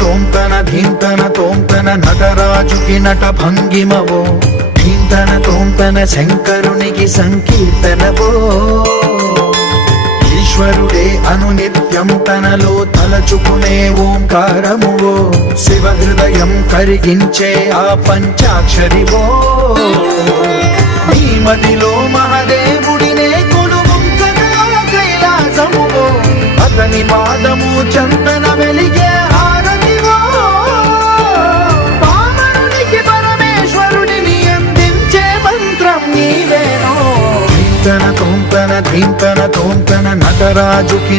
తోంతన ధీంతన తోంతన నటరాజుకి నట భంగిమవో, ధీంతన తోంతన శంకరునికి సంకీర్తనవో. ఈశ్వరుడే అనునిత్యం తనలో తలచుకునే ఓంకారమువో, శివ హృదయం కరిగించే ఆ పంచాక్షరివో. నీ మదిలో మహాదేవుడినే కొలువుంచగా కైలాసమువో, అతని పాదము చందన వెలిగే ధీంతన తోంతన నటరాజుకి